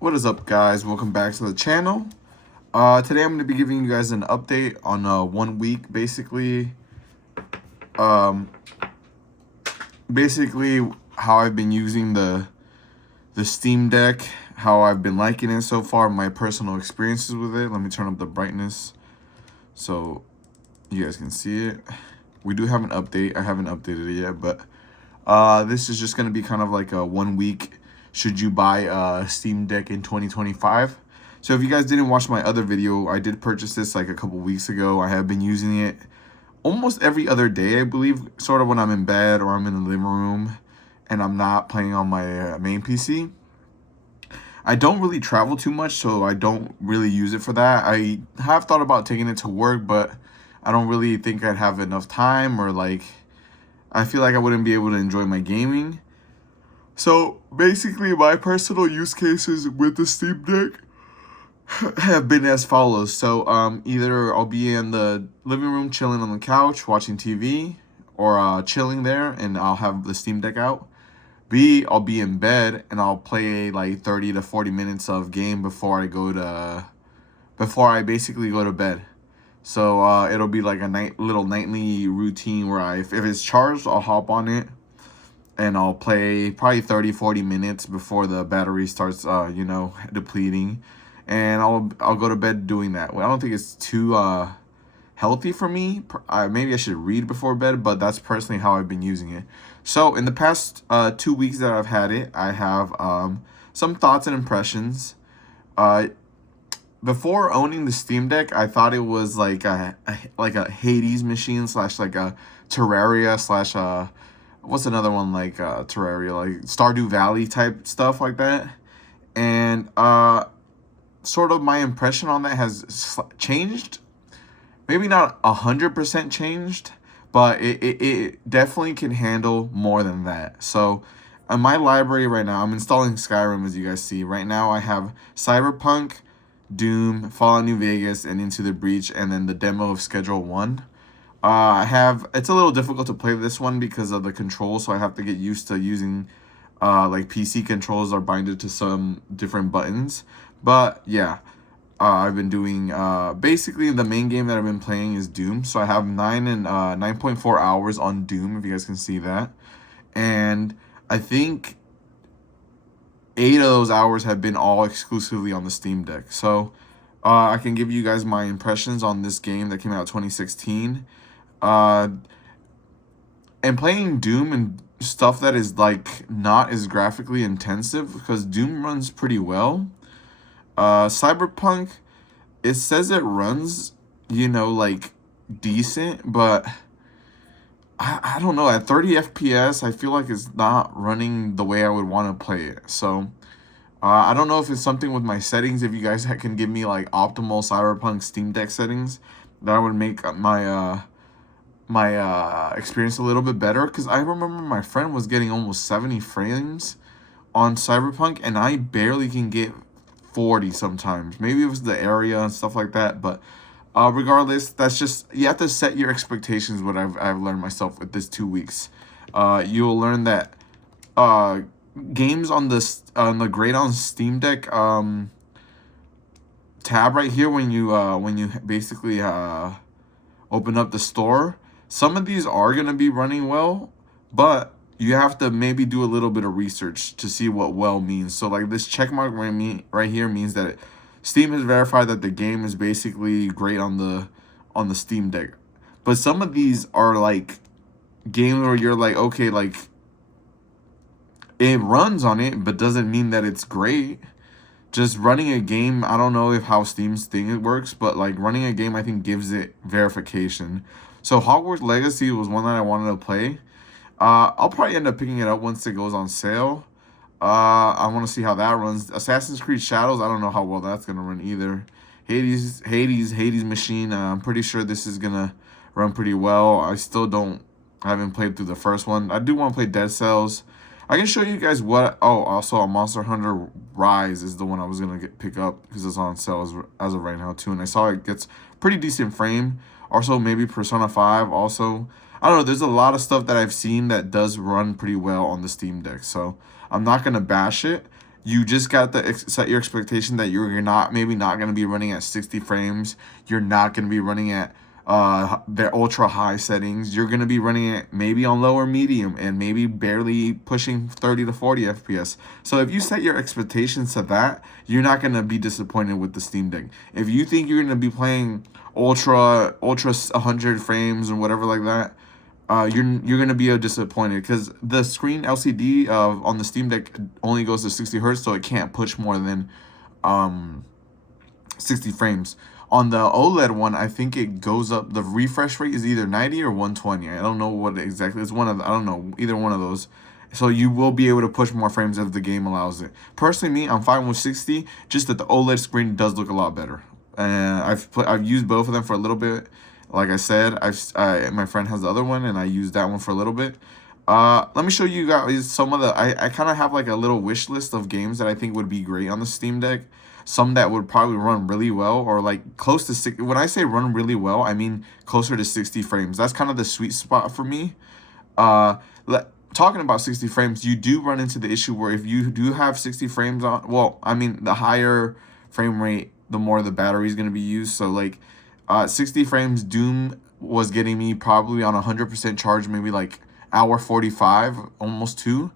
What is up, guys? Welcome back to the channel. Today I'm going to be giving you guys an update on 1 week, um, basically how I've been using the Steam Deck, how I've been liking it so far, my personal experiences with it. Let me turn up the brightness so you guys can see it. We do have an update. I haven't updated it yet, but this is just going to be kind of like a 1 week. Should you buy a Steam Deck in 2025? So if you guys didn't watch my other video, I did purchase this like a couple weeks ago. I have been using it almost every other day, I believe, sort of when I'm in bed or I'm in the living room and I'm not playing on my main PC. I don't really travel too much, so I don't really use it for that. I have thought about taking it to work, but I don't really think I'd have enough time, or like I feel like I wouldn't be able to enjoy my gaming. So basically, my personal use cases with the Steam Deck have been as follows. So either I'll be in the living room chilling on the couch watching TV, or chilling there and I'll have the Steam Deck out. B, I'll be in bed and I'll play like 30 to 40 minutes of game before I basically go to bed. So it'll be like a little nightly routine where if it's charged, I'll hop on it and I'll play probably 30-40 minutes before the battery starts depleting, and I'll go to bed doing that. Well, I don't think it's too healthy for me. Maybe I should read before bed, but that's personally how I've been using it. So in the past 2 weeks that I've had it, I have some thoughts and impressions. Before owning the Steam Deck, I thought it was like a Hades machine slash like a Terraria slash what's another one like Terraria, like Stardew Valley type stuff like that. And sort of my impression on that has changed. Maybe not 100% changed, but it definitely can handle more than that. So in my library right now, I'm installing Skyrim, as you guys see. Right now I have Cyberpunk, Doom, Fallout New Vegas, and Into the Breach, and then the demo of Schedule 1. It's a little difficult to play this one because of the controls, so I have to get used to using like PC controls are binded to some different buttons. But yeah, I've been doing basically the main game that I've been playing is Doom. So I have 9.4 hours on Doom, if you guys can see that. And I think 8 of those hours have been all exclusively on the Steam Deck. So I can give you guys my impressions on this game that came out 2016. And playing Doom and stuff that is like not as graphically intensive, because Doom runs pretty well. Cyberpunk, it says it runs, like decent, but I don't know. At 30 FPS, I feel like it's not running the way I would want to play it. So I don't know if it's something with my settings. If you guys can give me like optimal Cyberpunk Steam Deck settings, that would make my experience a little bit better, because I remember my friend was getting almost 70 frames on Cyberpunk and I barely can get 40 sometimes. Maybe it was the area and stuff like that, but regardless, that's just, you have to set your expectations. What I've learned myself with this 2 weeks, you will learn that games on the Great on Steam Deck tab right here, when you basically open up the store, some of these are going to be running well, but you have to maybe do a little bit of research to see what well means. So like this check mark right here means that Steam has verified that the game is basically great on the Steam Deck. But some of these are like games where you're like, okay, like it runs on it, but doesn't mean that it's great. Just running a game, I don't know if how Steam's thing it works, but like running a game, I think gives it verification. So Hogwarts Legacy was one that I wanted to play. I'll probably end up picking it up once it goes on sale. I want to see how that runs. Assassin's Creed Shadows, I don't know how well that's gonna run either. Hades Machine, I'm pretty sure this is gonna run pretty well. I haven't played through the first one. I do want to play Dead Cells. I can show you guys what. Oh, also a Monster Hunter Rise is the one I was gonna pick up because it's on sale as of right now too, and I saw it gets pretty decent frame. Also, maybe Persona 5. Also, I don't know. There's a lot of stuff that I've seen that does run pretty well on the Steam Deck, so I'm not gonna bash it. you just got to set your expectation that you're not going to be running at 60 frames. You're not going to be running at their ultra high settings. You're going to be running it maybe on lower medium and maybe barely pushing 30 to 40 FPS. So if you set your expectations to that, you're not going to be disappointed with the Steam Deck. If you think you're going to be playing ultra 100 frames and whatever like that, you're gonna be disappointed because the screen LCD on the Steam Deck only goes to 60 hertz, so it can't push more than 60 frames. On the OLED one, I think it goes up. The refresh rate is either 90 or 120. I don't know what exactly. It's one of I don't know, either one of those. So you will be able to push more frames if the game allows it. Personally, me, I'm fine with 60. Just that the OLED screen does look a lot better. And I've used both of them for a little bit. Like I said, my friend has the other one, and I used that one for a little bit. Let me show you guys some of the. I kind of have like a little wish list of games that I think would be great on the Steam Deck. Some that would probably run really well, or like close to 60. When I say run really well, I mean closer to 60 frames. That's kind of the sweet spot for me. Talking about 60 frames, you do run into the issue where if you do have 60 frames on, well, I mean, the higher frame rate, the more the battery is going to be used. So like 60 frames, Doom was getting me probably on 100% charge, maybe like hour 45, almost 2.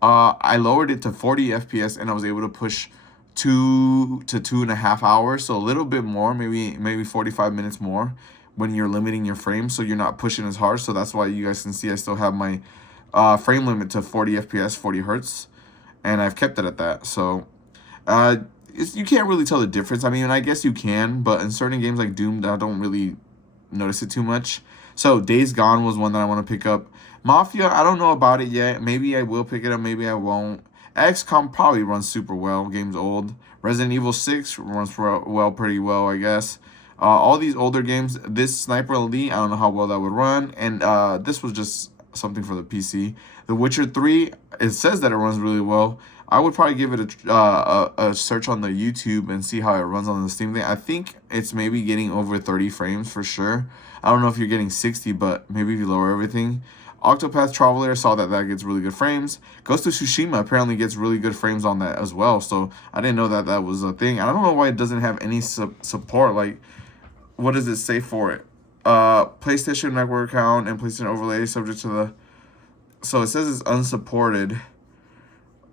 I lowered it to 40 FPS and I was able to push 2 to 2.5 hours, so a little bit more, maybe 45 minutes more when you're limiting your frames, so you're not pushing as hard. So that's why you guys can see I still have my frame limit to 40 FPS, 40 hertz, and I've kept it at that. So you can't really tell the difference. I mean, I guess you can, but in certain games like Doom, I don't really notice it too much. So Days Gone was one that I want to pick up. Mafia, I don't know about it yet. Maybe I will pick it up, maybe I won't. XCOM probably runs super well. Game's old. Resident Evil 6 runs pretty well, I guess. All these older games, this Sniper Elite, I don't know how well that would run. And this was just something for the PC. The Witcher 3, it says that it runs really well. I would probably give it a search on the YouTube and see how it runs on the Steam Deck. I think it's maybe getting over 30 frames for sure. I don't know if you're getting 60, but maybe if you lower everything. Octopath Traveler, saw that gets really good frames. Ghost of Tsushima apparently gets really good frames on that as well. So I didn't know that was a thing. I don't know why it doesn't have any support. Like, what does it say for it? PlayStation Network account and PlayStation overlay subject to the. So it says it's unsupported.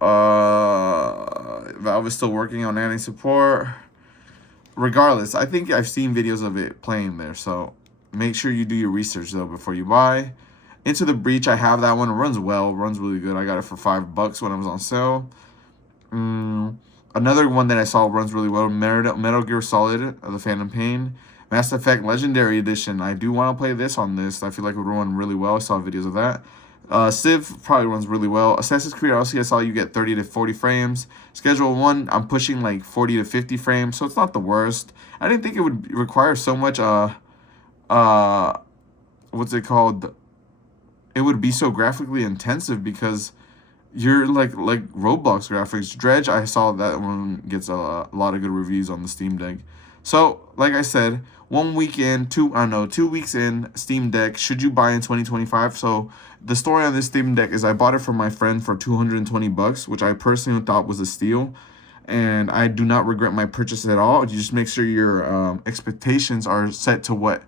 Valve is still working on adding support. Regardless, I think I've seen videos of it playing there. So make sure you do your research though before you buy. Into the Breach, I have that one. It runs well, runs really good. I got it for $5 when it was on sale. Another one that I saw runs really well, Metal Gear Solid, The Phantom Pain. Mass Effect Legendary Edition. I do want to play this on this. I feel like it would run really well. I saw videos of that. Civ probably runs really well. Assassin's Creed Odyssey, I saw you get 30 to 40 frames. Schedule 1, I'm pushing like 40 to 50 frames, so it's not the worst. I didn't think it would require so much, what's it called? It would be so graphically intensive because you're like Roblox graphics. Dredge, I saw that one gets a lot of good reviews on the Steam Deck. So, like I said, 2 weeks in, Steam Deck, should you buy in 2025? So, the story on this Steam Deck is I bought it from my friend for $220, which I personally thought was a steal. And I do not regret my purchase at all. You just make sure your expectations are set to what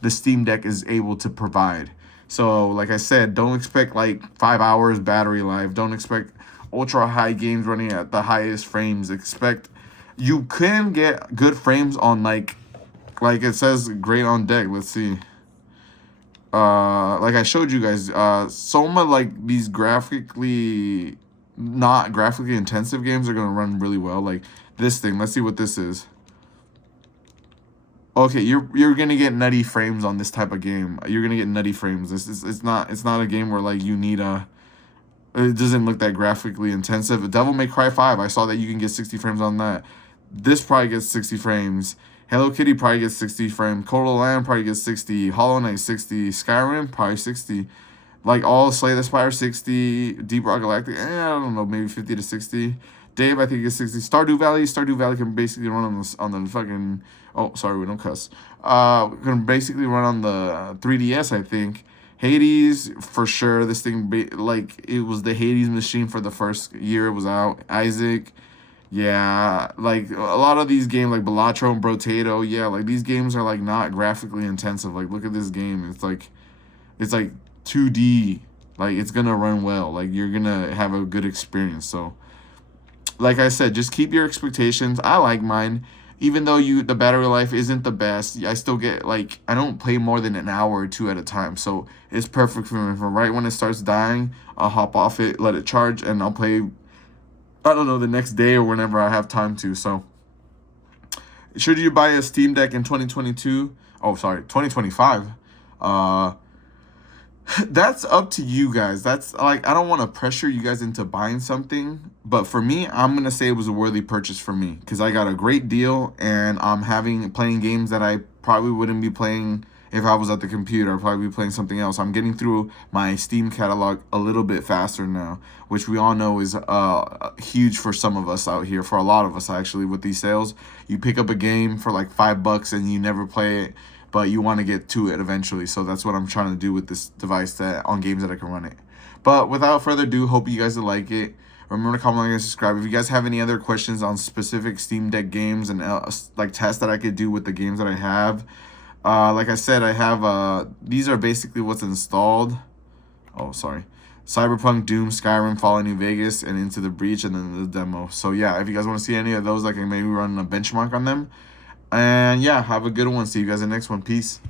the Steam Deck is able to provide. So, like I said, don't expect like 5 hours battery life. Don't expect ultra high games running at the highest frames. You can get good frames on like it says great on deck. Let's see. Like I showed you guys, some of like these not graphically intensive games are gonna run really well. Like this thing. Let's see what this is. Okay, you're gonna get nutty frames on this type of game. You're gonna get nutty frames. It's not a game where like you need it doesn't look that graphically intensive. Devil May Cry 5, I saw that you can get 60 frames on that. This probably gets 60 frames. Hello Kitty probably gets 60 frames. Kotal Land probably gets 60. Hollow Knight 60. Skyrim probably 60. Like all Slay the Spire 60. Deep Rock Galactic, I don't know, maybe 50 to 60. Dave, I think it's 60. Stardew Valley can basically run on the fucking. Oh, sorry, we don't cuss. Can basically run on the 3DS, I think. Hades, for sure. This thing, like, it was the Hades machine for the first year it was out. Isaac, yeah. Like, a lot of these games, like Balatro and Brotato, yeah, like, these games are, like, not graphically intensive. Like, look at this game. It's like 2D. Like, it's gonna run well. Like, you're gonna have a good experience. So, like I said, just keep your expectations. I like mine. Even though the battery life isn't the best, I still get, like, I don't play more than an hour or two at a time. So it's perfect for me. From right when it starts dying, I'll hop off it, let it charge, and I'll play, I don't know, the next day or whenever I have time to. So should you buy a Steam Deck in 2022? Oh, sorry, 2025. Uh that's up to you guys. That's, like, I don't want to pressure you guys into buying something, but for me, I'm gonna say it was a worthy purchase for me because I got a great deal and I'm playing games that I probably wouldn't be playing if I was at the computer. I'd probably be playing something else. I'm getting through my Steam catalog a little bit faster now, which we all know is huge for some of us out here. For a lot of us, actually, with these sales, you pick up a game for like $5 and you never play it, but you want to get to it eventually. So that's what I'm trying to do with this device, that on games that I can run it. But without further ado, hope you guys will like it. Remember to comment, like, and subscribe. If you guys have any other questions on specific Steam Deck games and like tests that I could do with the games that I have, like I said, I have these are basically what's installed. Oh, sorry. Cyberpunk, Doom, Skyrim, Fallout New Vegas, and Into the Breach, and then the demo. So yeah, if you guys want to see any of those, I can maybe run a benchmark on them. And yeah, have a good one. See you guys in the next one. Peace.